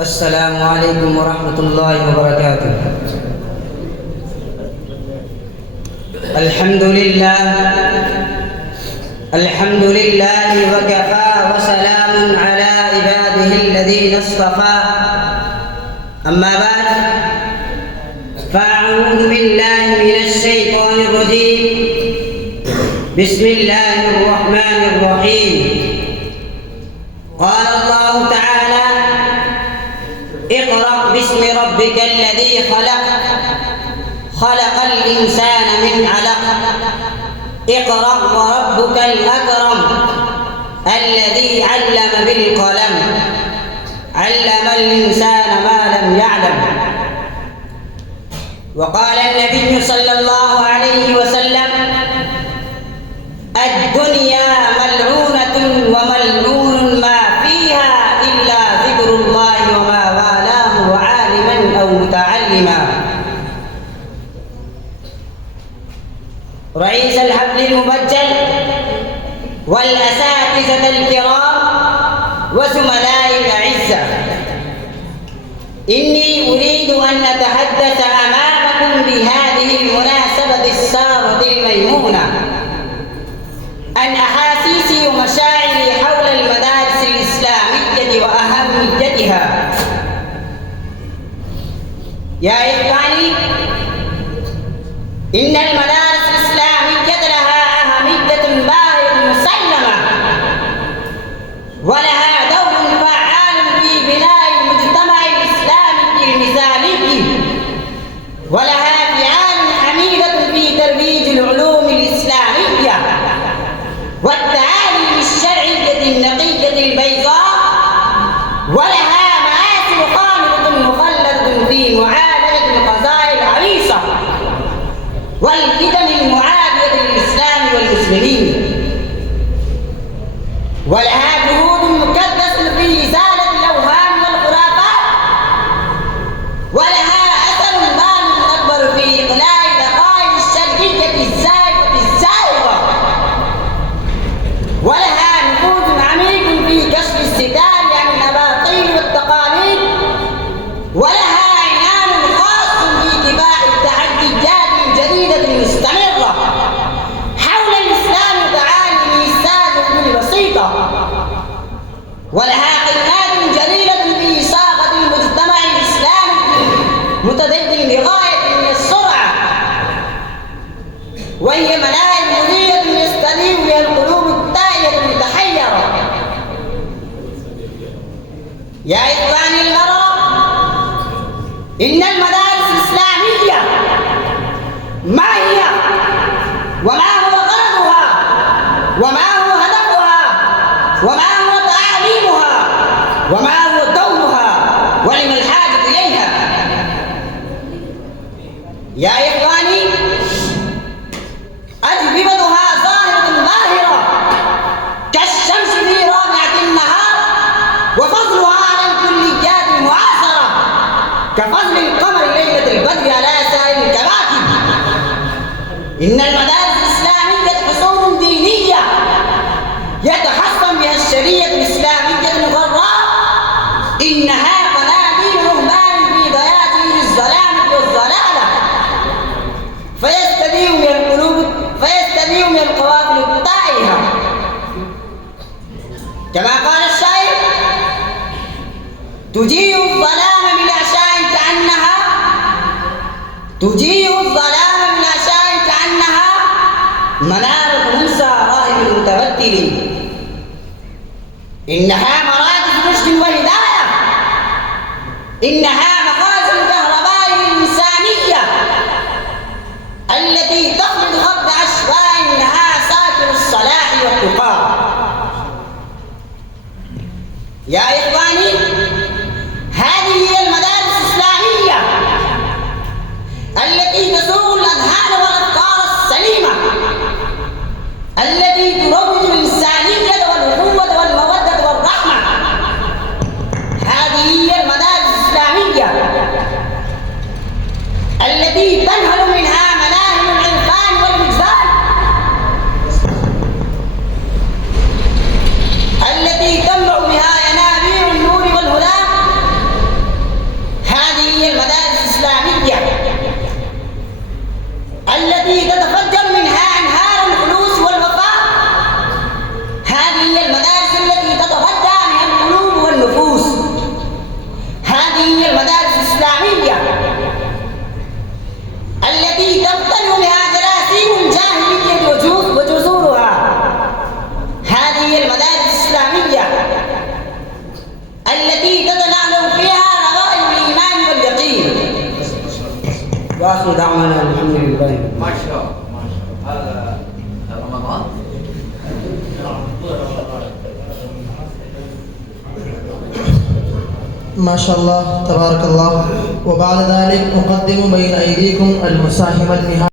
السلام عليكم ورحمة الله وبركاته. الحمد لله وكفى وسلام على عباده الذين اصطفى. أما بعد، فأعوذ بالله من الشيطان الرجيم. بسم الله الرحمن الرحيم. قال الله تعالى: اقرأ باسم ربك الذي خلق الإنسان من علق. اقرأ وربك الأكرم الذي علم بالقلم علم الإنسان ما لم يعلم. وقال النبي صلى الله عليه وسلم: الدنيا ملعونة وملعون ما فيها إلا ذكر الله وما والاه وعالما أو متعلما. رئيس الحفل المبجل والأساتذة الكرام وزملاء الأعزة، إني أريد أن أتحدث أمامكم بهذه المناسبة السارة الميمونة عن أحاسيسي ومشاعري حول المدارس الإسلامية وأهميتها. يا إخواني، إن المدارس الإسلامية لها أهمية باهظة مسلمة، ولها دور فعال في بناء المجتمع الإسلامي المثالي، ولها فعال حميدة في ترويج العلوم الإسلامية والتعاليم الشرعية النقية البيضاء، ولها مآثر خالدة مخلدة في معالجة القضايا العويصة والفتن المعادية للإسلام والمسلمين، ولها جهود مكدسة في إزالة الأوهام والخرافات، ولها أثر بالغ أكبر في إقلاع العقائد الشركية الزائغة، ولها نفوذ عميق في كشف الستار عن الأباطيل والتقاليد، ولها عنان خاص في اتباع التحديات الجديدة المستمرة حول الإسلام وتعاليمه الساذجة البسيطة، ولها خدمات جليلة في صاغة المجتمع الإسلامي متدين بغاية من السرعة، وهي ملاعب مضيئة يستليم بها القلوب التائهة المتحيرة. يا إخواني الغرام، إن المدارس الإسلامية ما هي وما هو غرضها وما هو هدفها وما هو تعاليمها وما هو دورها ولم الحاجة إليها؟ يا إخواني، أجوبتها ظاهرة باهرة كالشمس في رابعة النهار، وفضلها على الكليات المعاصرة كفضل القمر ليلة البدر على سائر الكواكب. إن المدارس الإسلامية حصون دينية يتحصن بها الشريعة الإسلامية المغراء. إنها قناديل رهبان في ضياجر الظلام والضلالة، فيستضيء من القوافل التائهة. كما قال الشاعر: تجيء الظلام من عشاء كأنها منارة موسى راهب المتوكل. إنها مراكز رشد وهداية، إنها مخازن الكهرباء الإنسانية التي تخلد خط أشواء إنها ساكن الصلاح والتقى. يا إخواني، هذه هي المدارس الإسلامية التي تسوق الأذهان والأفكار السليمة، التي تروج الإنسانية والأخوة والمودة والرحمة. هذه هي المدارس الإسلامية التي تنهل منها مناهل العرفان والوجدان، التي تملأ بها ينابيع النفوس. هذه هي المدارس الإسلامية التي تبطن بها جراثيم الجاهلية وجذورها. هذه هي المدارس الإسلامية التي تتنعم فيها روائع الإيمان واليقين. وآخر دعوانا الحمد لله. ما شاء الله ما شاء الله. هذا رمضان. ما شاء الله تبارك الله. وبعد ذلك أقدم بين أيديكم المساهم النهائي.